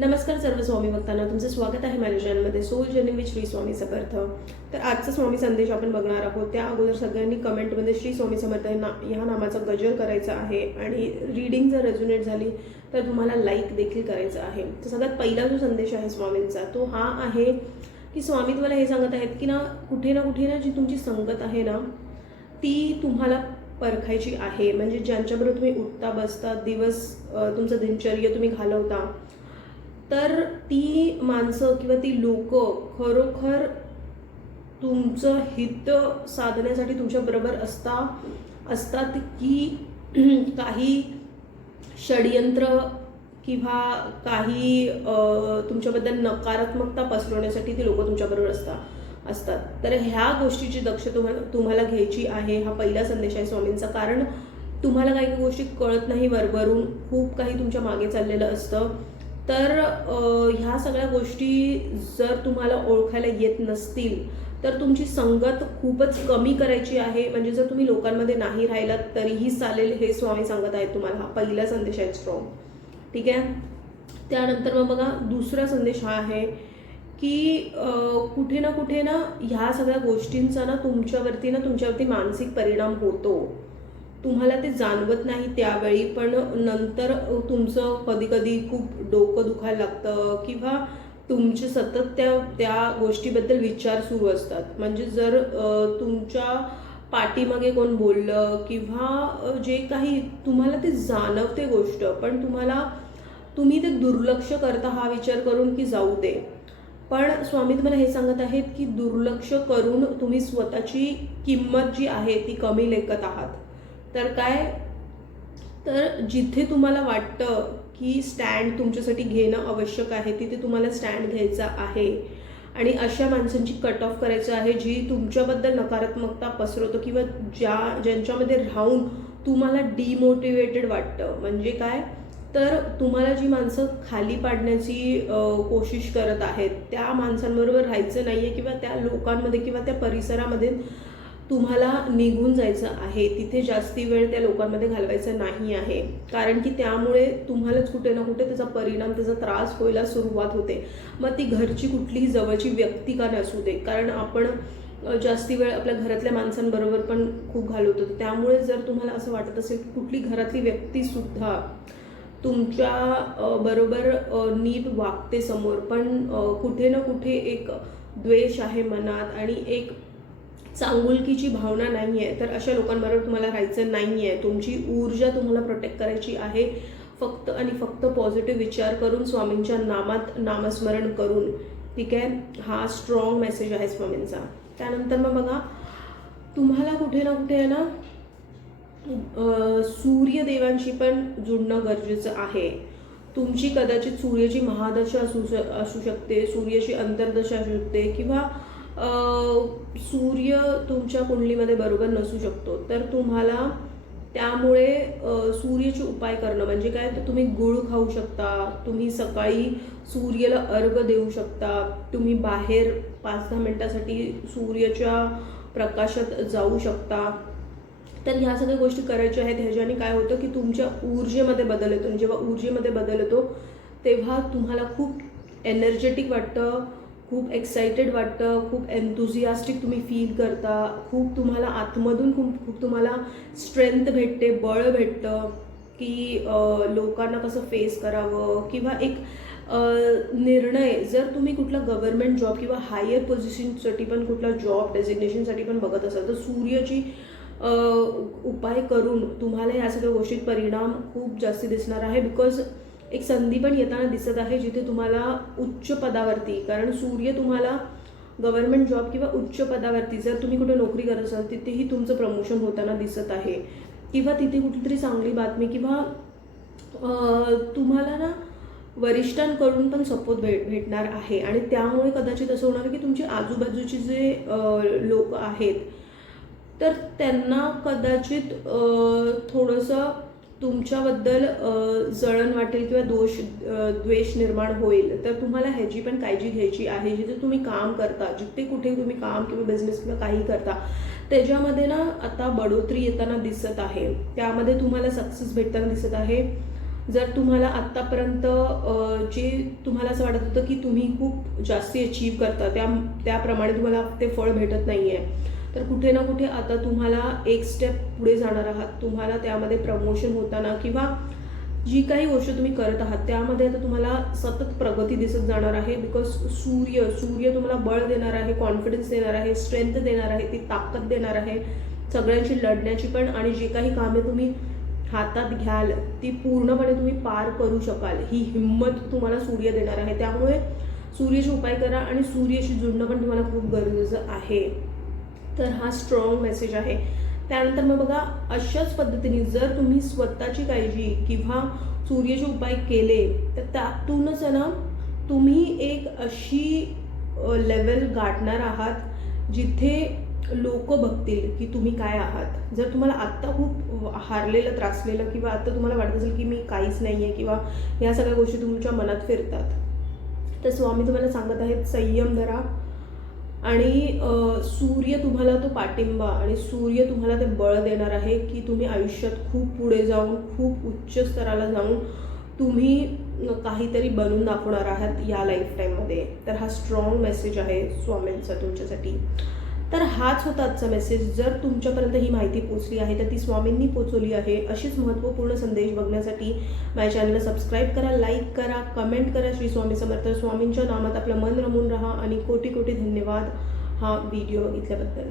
नमस्कार सर्व स्वामी भक्तांना, तुमचं स्वागत आहे माझ्या चॅनलमध्ये soul journey with Shri Swami Samarth. तर आजचा स्वामी संदेश आपण बघणार आहोत. त्या अगोदर सगळ्यांनी कमेंटमध्ये श्री स्वामी समर्थ ह्या नामाचा गजर करायचा आहे आणि रीडिंग जर रेझोनेट झाली तर तुम्हाला लाईक देखील करायचं आहे. तर सगळ्यात पहिला जो संदेश आहे स्वामींचा तो हा आहे की स्वामी तुम्हाला हे सांगत आहेत की कुठे ना जी तुमची संगत आहे ना ती तुम्हाला परखायची आहे. म्हणजे ज्यांच्याबरोबर तुम्ही उठता बसता दिवस तुमचं दिनचर्या तुम्ही घालवता, तर ती माणसं किंवा ती लोक खरोखर तुमचं हित साधण्यासाठी तुमच्याबरोबर असतात की काही षडयंत्र किंवा काही तुमच्याबद्दल नकारात्मकता पसरवण्यासाठी ती लोक तुमच्याबरोबर असतात. तर ह्या गोष्टीची तुम्हाला घ्यायची आहे. हा पहिला संदेश आहे स्वामींचा. कारण तुम्हाला काही गोष्टी कळत नाही, वरवरून खूप काही तुमच्या मागे चाललेलं असतं. तर ह्या सगळ्या गोष्टी जर तुम्हाला ओळखायला येत नसतील तर तुमची संगत खूपच कमी करायची आहे. म्हणजे जर तुम्ही लोकांमध्ये नाही राहिलात तरीही चालेल, हे स्वामी सांगत आहेत तुम्हाला. हा पहिला संदेश आहे स्ट्रॉंग. ठीक आहे. त्यानंतर मग बघा, दुसरा संदेश हा आहे की कुठे ना ह्या सगळ्या गोष्टींचा तुमच्यावरती मानसिक परिणाम होतो. तुम्हाला ते जाणवत नाही त्यावेळी, पण नंतर तुमचं कधी खूप डोकं दुखायला लागतं किंवा तुमचे सतत त्या गोष्टीबद्दल विचार सुरू असतात. म्हणजे जर तुमच्या पाठीमागे कोण बोललं किंवा जे काही तुम्हाला ते जाणवते गोष्ट, पण तुम्ही ते दुर्लक्ष करता हा विचार करून की जाऊ दे. पण स्वामी तुम्हाला हे सांगत आहेत की दुर्लक्ष करून तुम्ही स्वतःची किंमत जी आहे ती कमी लेखत आहात. तर जिथे तुम्हाला वाटतं की स्टँड तुमच्यासाठी घेणं आवश्यक आहे तिथे तुम्हाला स्टँड घ्यायचा आहे आणि अशा माणसांची कट ऑफ करायचं आहे जी तुमच्याबद्दल नकारात्मकता पसरवतो किंवा ज्यांच्यामध्ये राहून तुम्हाला डिमोटिवेटेड वाटतं. म्हणजे काय, तर तुम्हाला जी माणसं खाली पाडण्याची कोशिश करत आहेत त्या माणसांबरोबर राहायचं नाही आहे किंवा त्या लोकांमध्ये किंवा त्या परिसरामध्ये तुम्हाला निघून जायचं आहे. तिथे जास्ती वेळ त्या लोकांमध्ये घालवायचं नाही आहे. कारण की त्यामुळे तुम्हालाच कुठे ना कुठे त्याचा परिणाम, त्याचा त्रास व्हायला सुरुवात होते. मग ती घरची कुठलीही जवळची व्यक्ती का नसू दे, कारण आपण जास्ती वेळ आपल्या घरातल्या माणसांबरोबर पण खूप घालवतो. त्यामुळे जर तुम्हाला असं वाटत असेल की कुठली घरातली व्यक्तीसुद्धा तुमच्या बरोबर नीट वागते समोर, पण कुठे ना कुठे एक द्वेष आहे मनात आणि एक चांगुलकीची भावना नाही आहे, तर अशा लोकांबरोबर तुम्हाला राहायचं नाही आहे. तुमची ऊर्जा तुम्हाला प्रोटेक्ट करायची आहे फक्त आणि फक्त पॉझिटिव्ह विचार करून, स्वामींच्या नामात नामस्मरण करून. ठीक आहे. हा स्ट्रॉंग मेसेज आहे स्वामींचा. त्यानंतर मग बघा, तुम्हाला कुठे ना कुठे आहे ना सूर्यदेवांशी पण जुडणं गरजेचं आहे. तुमची कदाचित सूर्याची महादशा असू शकते, सूर्याची अंतर्दशा असू शकते किंवा सूर्य तुमच्या कुंडलीमध्ये बरोबर नसू शकतो. तर तुम्हाला त्यामुळे सूर्याचे उपाय करणं म्हणजे काय, तर तुम्ही गुळ खाऊ शकता, तुम्ही सकाळी सूर्याला अर्घ्य देऊ शकता, तुम्ही बाहेर 5-10 मिनिटासाठी सूर्याच्या प्रकाशात जाऊ शकता. तर ह्या सगळ्या गोष्टी करायच्या आहेत. ह्याच्याने काय होतं की तुमच्या ऊर्जेमध्ये बदल येतो. जेव्हा ऊर्जेमध्ये बदल येतो तेव्हा तुम्हाला खूप एनर्जेटिक वाटतं, खूप एक्साइटेड वाटतं, खूप एन्थुझियास्टिक तुम्ही फील करता, खूप तुम्हाला आतमधून खूप तुम्हाला स्ट्रेंथ भेटते, बळ भेटतं की लोकांना कसं फेस करावं किंवा एक निर्णय. जर तुम्ही कुठला गव्हर्नमेंट जॉब किंवा हायर पोझिशनसाठी पण कुठला जॉब डेझिग्नेशनसाठी पण बघत असाल तर सूर्याची उपाय करून तुम्हाला या सगळ्या गोष्टीत परिणाम खूप जास्त दिसणार आहे. बिकॉज एक संधी पण येताना दिसत आहे जिथे तुम्हाला उच्च पदावरती, कारण सूर्य तुम्हाला गव्हर्नमेंट जॉब किंवा उच्च पदावरती जर तुम्ही कुठे नोकरी करत असाल तिथेही तुमचं प्रमोशन होताना दिसत आहे किंवा तिथे कुठलीतरी चांगली बातमी किंवा तुम्हाला ना वरिष्ठांकडून पण सपोर्ट भेटणार आहे. आणि त्यामुळे कदाचित असं होणार की तुमचे आजूबाजूचे जे लोक आहेत तर त्यांना कदाचित थोडंसं तुमच्याबद्दल जळण वाटेल किंवा द्वेष निर्माण होईल. तर तुम्हाला ह्याची पण काळजी घ्यायची आहे. जिथे तुम्ही काम करता, जिथे कुठे तुम्ही काम किंवा बिझनेस किंवा काही करता त्याच्यामध्ये ना आता बढोतरी येताना दिसत आहे, त्यामध्ये तुम्हाला सक्सेस भेटताना दिसत आहे. जर तुम्हाला आत्तापर्यंत जे तुम्हाला असं वाटत होतं की तुम्ही खूप जास्ती अचीव करता, त्याप्रमाणे तुम्हाला ते फळ भेटत नाही आहे, तर कुठे ना कुठे आता तुम्हाला एक स्टेप पुढे जाणार आहात. तुम्हाला त्यामध्ये प्रमोशन होताना किंवा जी काही गोष्ट तुम्ही करत आहात त्यामध्ये आता तुम्हाला सतत प्रगती दिसत जाणार आहे. बिकॉज सूर्य तुम्हाला बळ देणार आहे, कॉन्फिडन्स देणार आहे, स्ट्रेंथ देणार आहे, ती ताकद देणार आहे सगळ्यांशी लढण्याची पण. आणि जे काही कामे तुम्ही हातात घ्याल ती पूर्णपणे तुम्ही पार करू शकाल ही हिंमत तुम्हाला सूर्य देणार आहे. त्यामुळे सूर्याचे उपाय करा आणि सूर्याशी जुळणं पण तुम्हाला खूप गरजेचं आहे. तर हा स्ट्रॉंग मेसेज आहे. त्यानंतर मग बघा, अशाच पद्धतीने जर तुम्ही स्वतःची काळजी किंवा सूर्याचे उपाय केले तर त्यातूनच आहे ना तुम्ही एक अशी लेवल गाठणार आहात जिथे लोक बघतील की तुम्ही काय आहात. जर तुम्हाला आत्ता खूप हारलेलं, त्रासलेलं किंवा आता तुम्हाला वाटत असेल की मी काहीच नाही आहे किंवा ह्या सगळ्या गोष्टी तुमच्या मनात फिरतात, तर स्वामी तुम्हाला सांगत आहेत संयम धरा आणि सूर्य तुम्हाला तो पाठिंबा आणि सूर्य तुम्हाला ते बळ देणार आहे की तुम्ही आयुष्यात खूप पुढे जाऊन, खूप उच्च स्तराला जाऊन तुम्ही काहीतरी बनवून दाखवणार आहात या लाईफ टाईममध्ये. तर हा स्ट्रॉंग मेसेज आहे स्वामींचा तुमच्यासाठी. तर हाच होता आजचा मेसेज. जर तुमच्यापर्यंत ही माहिती पोचली आहे तर ती स्वामींनी पोचवली आहे. अशीच महत्त्वपूर्ण संदेश बघण्यासाठी माझ्या चॅनलला सबस्क्राईब करा, लाईक करा, कमेंट करा. श्री स्वामी समर्थ. स्वामींच्या नामात आपलं मन रमून राहा आणि कोटी कोटी धन्यवाद हा व्हिडिओ बघितल्याबद्दल.